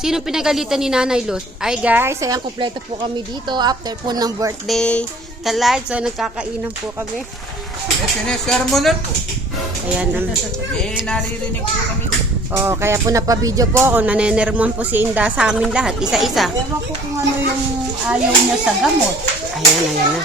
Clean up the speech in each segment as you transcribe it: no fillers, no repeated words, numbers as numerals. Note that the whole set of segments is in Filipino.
Sino pinagalitan ni Nanay Luz? Ay guys, ayan, kompleto po kami dito after po ng birthday. Kalad, so nagkakainan po kami. Sinesermonan po. Ayan. Naririnig po kami. Oh, kaya po napabideo po ako, nanenermon po si Inda sa amin lahat, isa-isa. Ewan ko kung ano yung ayaw niya sa gamot. Ayan, ayan na.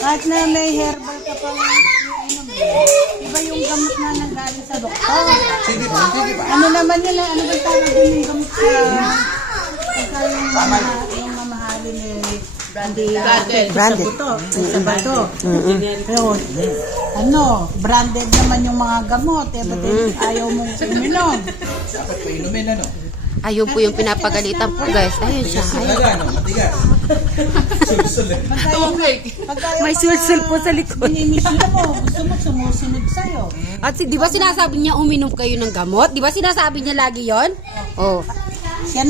Kahit na may herbal ka pang iba yung gamot na nanggaling sa doktor. Sige po, sige pa. Ano naman yun, ano ba tawag din yung gamot sa pagka yung mamahalin branded. Branded. Sa buto. Sa bato. Ayun. Ano, branded naman yung mga gamot. Eh, ba't ayaw mong uminom? Dapat po inumin ano. Ayun po yung pinapagalitan po guys. Ayun siya. Ayun. Talaga ano, matigas. Sulsul eh. May sulsul po sa likod. Minimisyon mo, gusto mo sumusunod sa'yo. At di ba sinasabi niya uminom kayo ng gamot? Di ba sinasabi niya lagi yon? Oh. Siya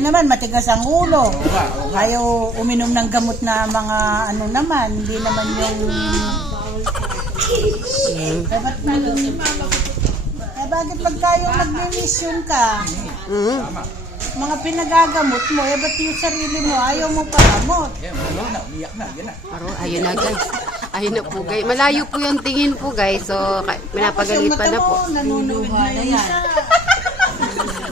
naman matigas ang ulo. Ayaw uminom ng gamot na mga ano naman, hindi naman yung bakit pagka yung nag-mission ka, mga pinagagamot mo, ba't yung sarili mo, ayaw mo pagamot? Umiyak na, yan na. Aro, ayun na guys. Ayun na po guys. Malayo po yung tingin po guys. So, pinapagalit pa na po. Nanunuwid na yan.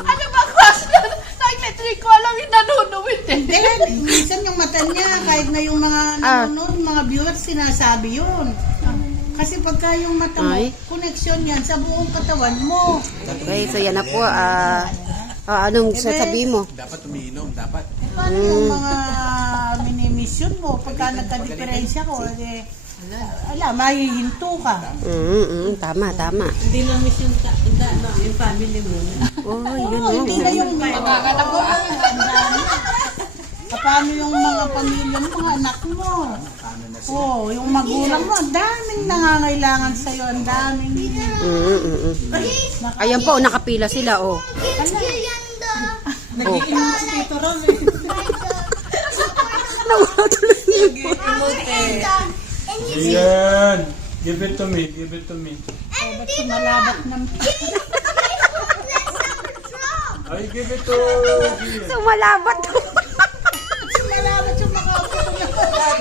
Ano ba question? Hindi ko alam yung nanunuwid eh. Hindi, minsan yung mata niya, kahit na yung mga nanonood, mga viewers, sinasabi yun. Kasi pagka yung mata mo, connection yan sa buong katawan mo. Okay, so yan na po. Anong sasabihin mo? Dapat umiinom, dapat. Paano yung mga minimission mo? Pagka nagka-diferensya ko, mahihinto ka. Tama, tama. Hindi lang mission yung family mo. Oh, yun. Hindi na yung paano yung mga pamilya mo, mga anak mo? Yung magulang mo, ang daming nangangailangan sa'yo, ang daming... Ayan po, nakapila sila, oh. Nag-iinom si Tito Ron eh. Nawala tuloy niyo. Yan. Give it to me. Give it to me. Ba't sumalabat ng... Ay, give it to Gian. Sumalabat. Sumalabat yung mga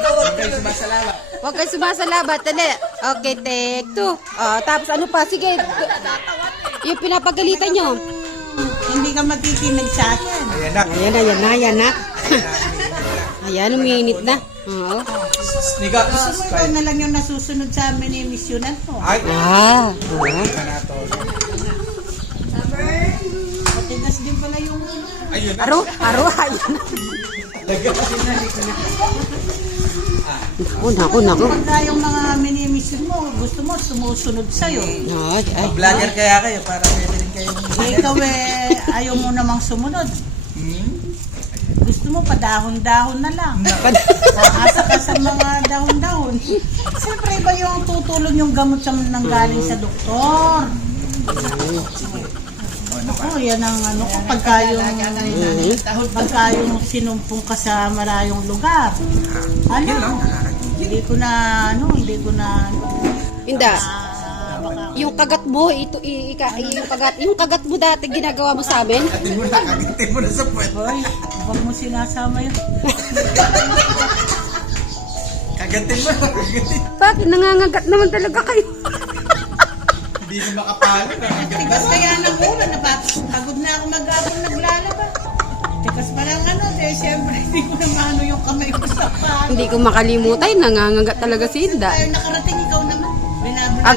Huwag kayo sumasalamat. Huwag kayo sumasalabat. Dali. Okay, take two. Tapos ano pa? Sige. Yung pinapagalitan nyo. Hindi ka makikinig sa akin. Ayan na. Ayan, umiinit na. Oo. Sniga. Ikaw na lang yung nasusunod sa amin yung missionan mo. Ay, kanato. Matigas din pala yung... Ayun na. Aro, ayun. Naku. Pagka yung mga mini-mission mo, gusto mo sumusunod sa'yo. Ay. Vlogger kaya kayo para pwede rin kayo. Ikaw ayaw mo namang sumunod. Gusto mo padahon-dahon na lang. Asa ka sa mga dahon-dahon. Siyempre iba yung tutulong yung gamot sa nanggaling sa doktor. Yan ang ano ko pagka yung sinumpong ka sa malayong lugar. Hindi ko na Inda. Yung kagat mo, yung kagat mo dati ginagawa mo sa amin. Kagatin mo na sa puwet. Hoy, huwag mo sinasama yun. Kagatin mo. Bakit? Nangangagat naman talaga kayo. Hindi na makapalo. Tikas kaya ng ulan, pagod na ako mag-abong naglalaba. Tikas pa lang siyempre hindi ko na maano yung kamay ko sa paa. Hindi ko makalimutan, nangangagat talaga si Inda. Tayo nakarating, ikaw naman.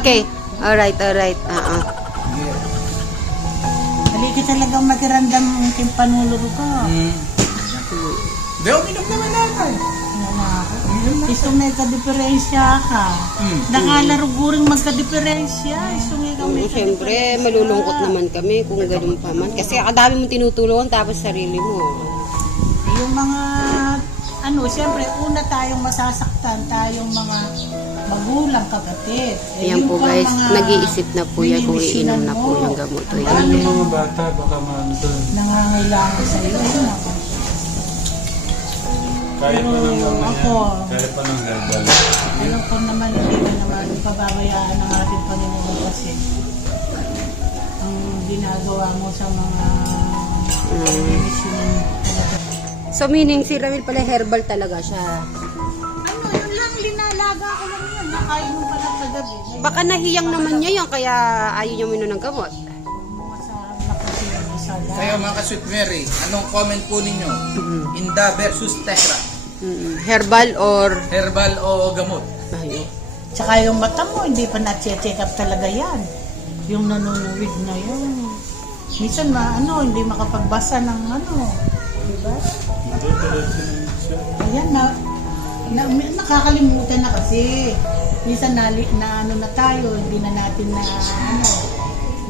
Okay. Alright. Haliki talagang magirandam yung timpanuluro ko. Hindi, uminom naman natin. Isong may ka-diferensya ka. Nakalaro guring magka-diferensya. Isong ikaw may Siyempre, malulungkot naman kami kung ganun pa man. Kasi kadami mong tinutulungan tapos sarili mo. yung mga siyempre una tayong masasaktan, tayong mga magulang, kapatid. Ayan po guys, nag-iisip na po yan kung iinom na po yung gamot. Ano yung mga bata, baka maandun. Nangangailangan sa iyo. Ayun ako. Kahit pa ng mga ako, yan. Kahit pa ng herbal. alam ko naman hindi ko naman pababayaan ng ating Panginoon kasi ang ginagawa mo sa mga Malinis yung So meaning si Ramil pala herbal talaga siya. ano, yun lang, linalaga ko lang yun. Nakain mo pa lang kagabi. Baka nahiyang naman niya yun kaya ayaw niya minom ng gamot. Kayo mga ka-Sweet Mary, anong comment po ninyo? Inda versus Tekra. Herbal or... Herbal o gamot? Ayun. Tsaka yung mata mo, hindi pa na-check up talaga yan. Yung nanunuwid na yun. Minsan hindi makapagbasa ng diba? Hindi, diretso na siya. Ayan nakakalimutan na kasi. Minsan na tayo, hindi na natin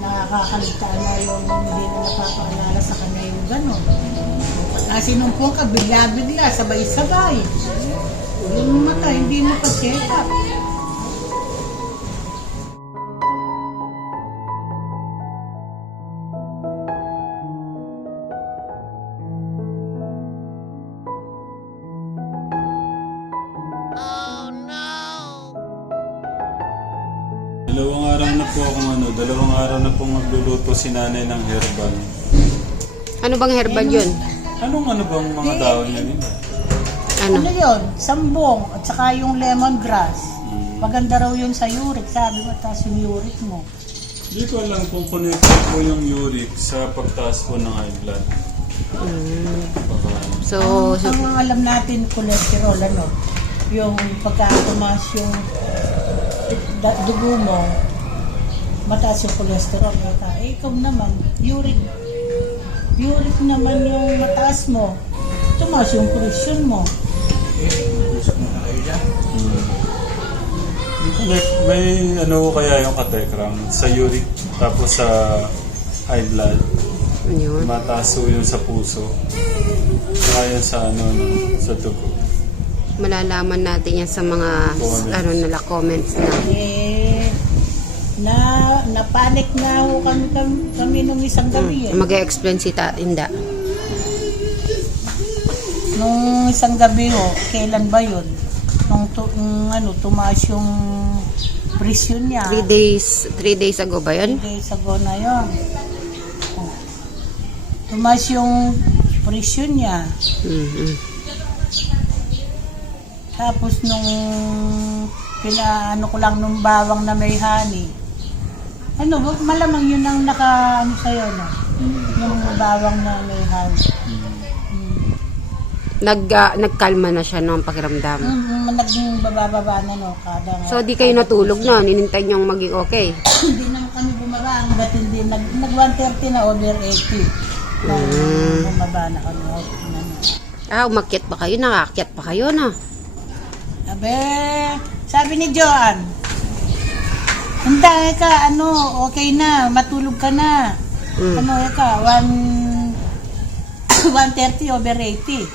nakakaligtaan na yung hindi na napapaalala sa kanya yung gano'n. Kasi nung po ka, bigla-bigla, sabay-sabay. Yung mata, hindi mo pa check up. Dalawang araw na pong magluluto si nanay ng herbal. Ano bang herbal yun? Anong bang mga dahon niya nila? Ano yun? Sambong at saka yung lemongrass. Maganda raw yun sa uric. Sabi mo, taas yung uric mo. Hindi ko alam kung connected po yung uric sa pagtaas po ng high blood. Baka, So, Ang alam natin, cholesterol, yung pagkatumas yung dugo mo, mataas yung cholesterol. Ikaw naman, uric naman yung mataas mo, tumaas yung presyon mo. may kaya yung katekram sa uric tapos sa high blood. yun. Mataas po yun sa puso. Kaya sa sa dugo. Malalaman natin yan sa mga comments na. Napanik na ako kami nung isang gabi. Mag-explain si Inda. Nung isang gabi kailan ba yun? Nung tumaas yung presyon niya. 3 days ago ba yun? 3 days ago na yun. Tumaas yung presyon niya. Tapos nung ko lang nung bawang na may honey. Malamang yun ang sa'yo, no? Yung bawang na may honey. Nagkalma na siya ng pakiramdam. Naging bababa na, kada So, di kayo natulog na. Ninintay niyong maging okay. Hindi naman kami bumaba. Hanggat hindi, nag-130 na over 80. Bumaba na kami. Umakyat pa kayo? Nakakyat pa kayo, no? Sabi ni Joan, hindi ka, okay na, matulog ka na. 130 over 80.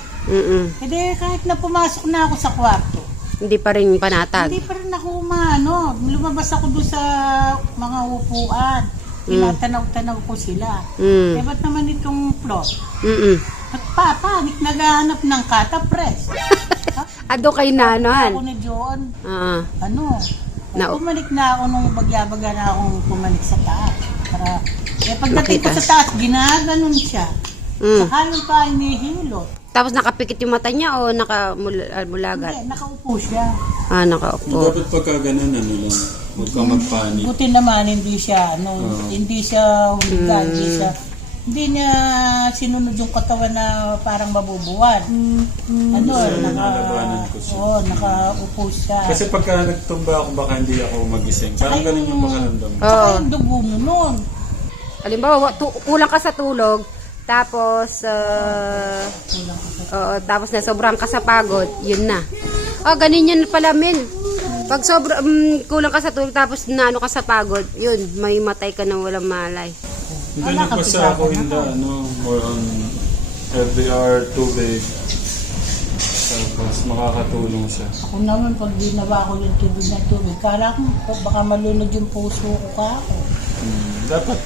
Hindi, kahit na pumasok na ako sa kwarto. Hindi pa rin panatag. Hindi pa rin ako lumabas ako doon sa mga upuan. Tinatanaw-tanaw ko sila. Ba't naman itong floor? At papanik, naghahanap ng katapress. Ado kay nanan. Ako ni Joan. Na- Pumanik na ako nung bagya-bagya na akong pumanik sa taas. Para, pagdating ko sa taas, ginaganon siya. Saka yung pa inihilo. Tapos nakapikit yung mata niya o nakamulagat? Hindi, nakaupo siya. Nakaupo. Dapat pagka ganun, lang. Huwag kang magpanik. Buti naman, hindi siya humiga, hindi niya sinunod yung katawan na parang mabubuwan. Nalabanan ko siya. Nakaupo siya. Kasi pagka nagtumba ako, baka hindi ako magising. Parang ganun yung makaramdam. Saka yung dugo mo nun. Halimbawa, kulang ka sa tulog, tapos tapos na sobrang ka sa pagod, yun na. Ganin yan pala, Mel. Pag kulang ka sa tulog, tapos ka sa pagod, yun, may matay ka na walang malay. Hindi nagpasa ako more on every hour tubig. Tapos makakatulong siya. Ako naman, pag ginawa ko yung tubig, kala ko baka malunod yung puso ko ako. Dapat,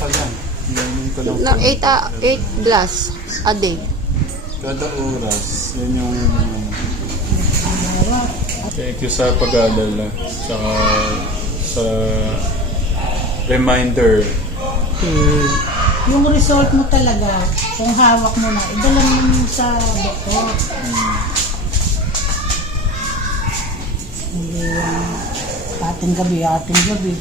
ka lang. Ganun ka lang. 8 glass a day. Kada oras, yun yung... Thank you sa pag-aalala. Saka sa reminder. yung result mo talaga, kung hawak mo na, idala mo sa doktor. Hindi yung ating gabi.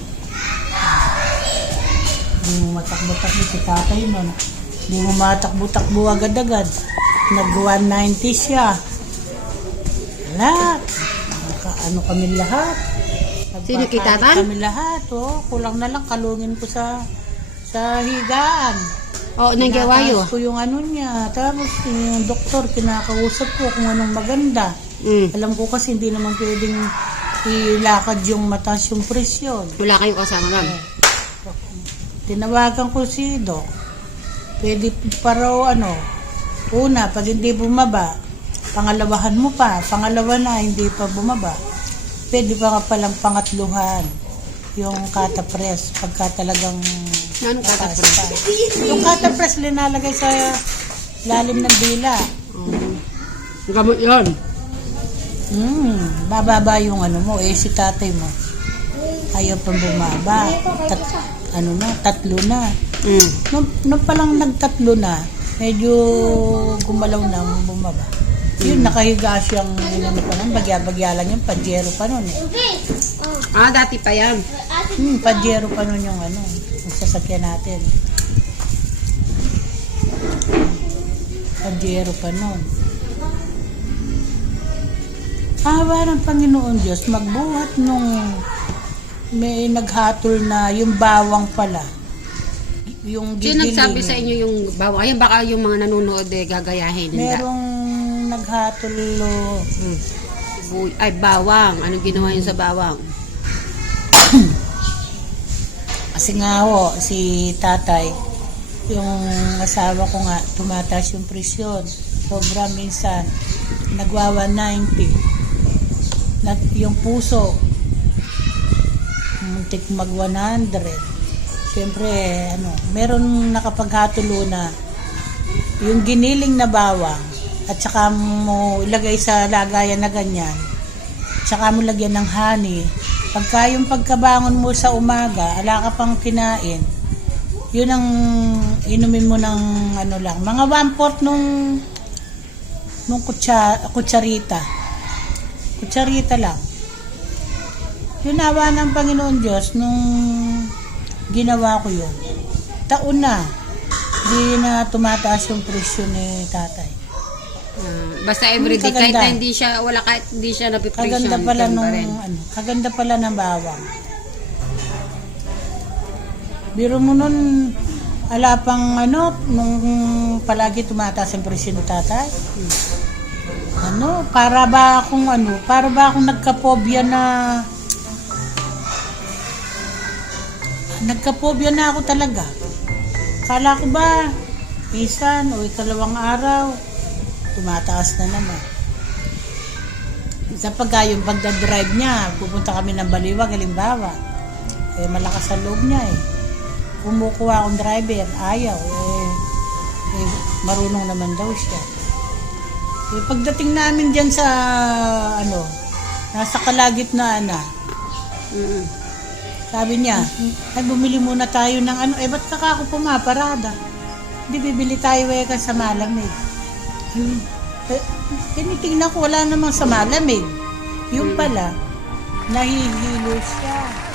Hindi mo matakbo-takbo si tatay nun. Hindi mo matakbo-takbo agad-agad. Nag-190 siya. Wala. Ano kami lahat. Sino kita, Tan? Kami lahat, oh. Kulang na lang kalungin ko sa higaan. Oo, nang gawayo. Tinataas ko yung ano niya. Tapos yung doktor, kinakausap ko kung anong maganda. Alam ko kasi hindi naman pwedeng ilakad yung mataas yung presyon. Wala kayong kasama, ma'am. Tinawagan ko si Doc. Pwede pa raw una, pag hindi bumaba, pangalawahan mo pa. Pangalawa na, hindi pa bumaba. Pwede pa nga palang pangatluhan yung katapress pagka talagang Anong katapress? yung katapress linalagay sa lalim ng dila. Gamot yun. Bababa yung mo, si tatay mo. Ayaw pang bumaba. Tatlo na. Nung palang nagtatlo na, medyo gumalaw na bumaba. Yun, nakahiga siyang bagya-bagya lang yung Pajero pa nun eh. Dati pa yan. Pajero pa nun yung yung sasakyan natin. Pajero pa nun. Awa ng Panginoon Diyos, magbuhat nung may naghatol na yung bawang pala. Yung Sino nagsabi gigiling. sa inyo yung bawang? Ayun, baka yung mga nanonood gagayahin. Merong naghatol Ay, bawang. Anong ginawa yun sa bawang? kasi nga si tatay, yung asawa ko nga, tumataas yung presyon. Sobra minsan, nagwa 190. Yung puso, muntik mag 100. Siyempre, meron nakapaghatulo na yung giniling na bawang at saka mo ilagay sa lagayan na ganyan. Saka mo lagyan ng honey. Pagka yung pagkabangon mo sa umaga, ala ka pang kinain, yun ang inumin mo ng lang. Mga 1/4 nung kutsarita. Kutsarita lang. Yun awa ng Panginoon Diyos nung ginawa ko yun. Taon na. Hindi na tumataas yung presyo ni tatay. Basta everyday, kahit Kaganda. na hindi siya, wala kahit hindi siya napipresyon. Kaganda pala ganun pa nung rin. kaganda pala ng bawang. Biro mo nun, ala pang nung palagi tumataas ang presyo ni tatay. Para ba akong nagka-phobia na ako talaga. Kala ko ba, minsan o ikalawang araw, tumataas na naman. Isa pagka yung pagdadrive niya, pupunta kami ng Baliwag, halimbawa. Malakas sa loob niya eh. Kumukuha akong driver, ayaw. Marunong naman daw siya. Pagdating namin dyan sa, nasa kalagitnaan na. Sabi niya, ay bumili muna tayo ng ba't ka ako pumaparada? Hindi, bibili tayo sa malamig. Tinitingnan ko, wala namang sa malamig. Yung pala, nahihilo siya.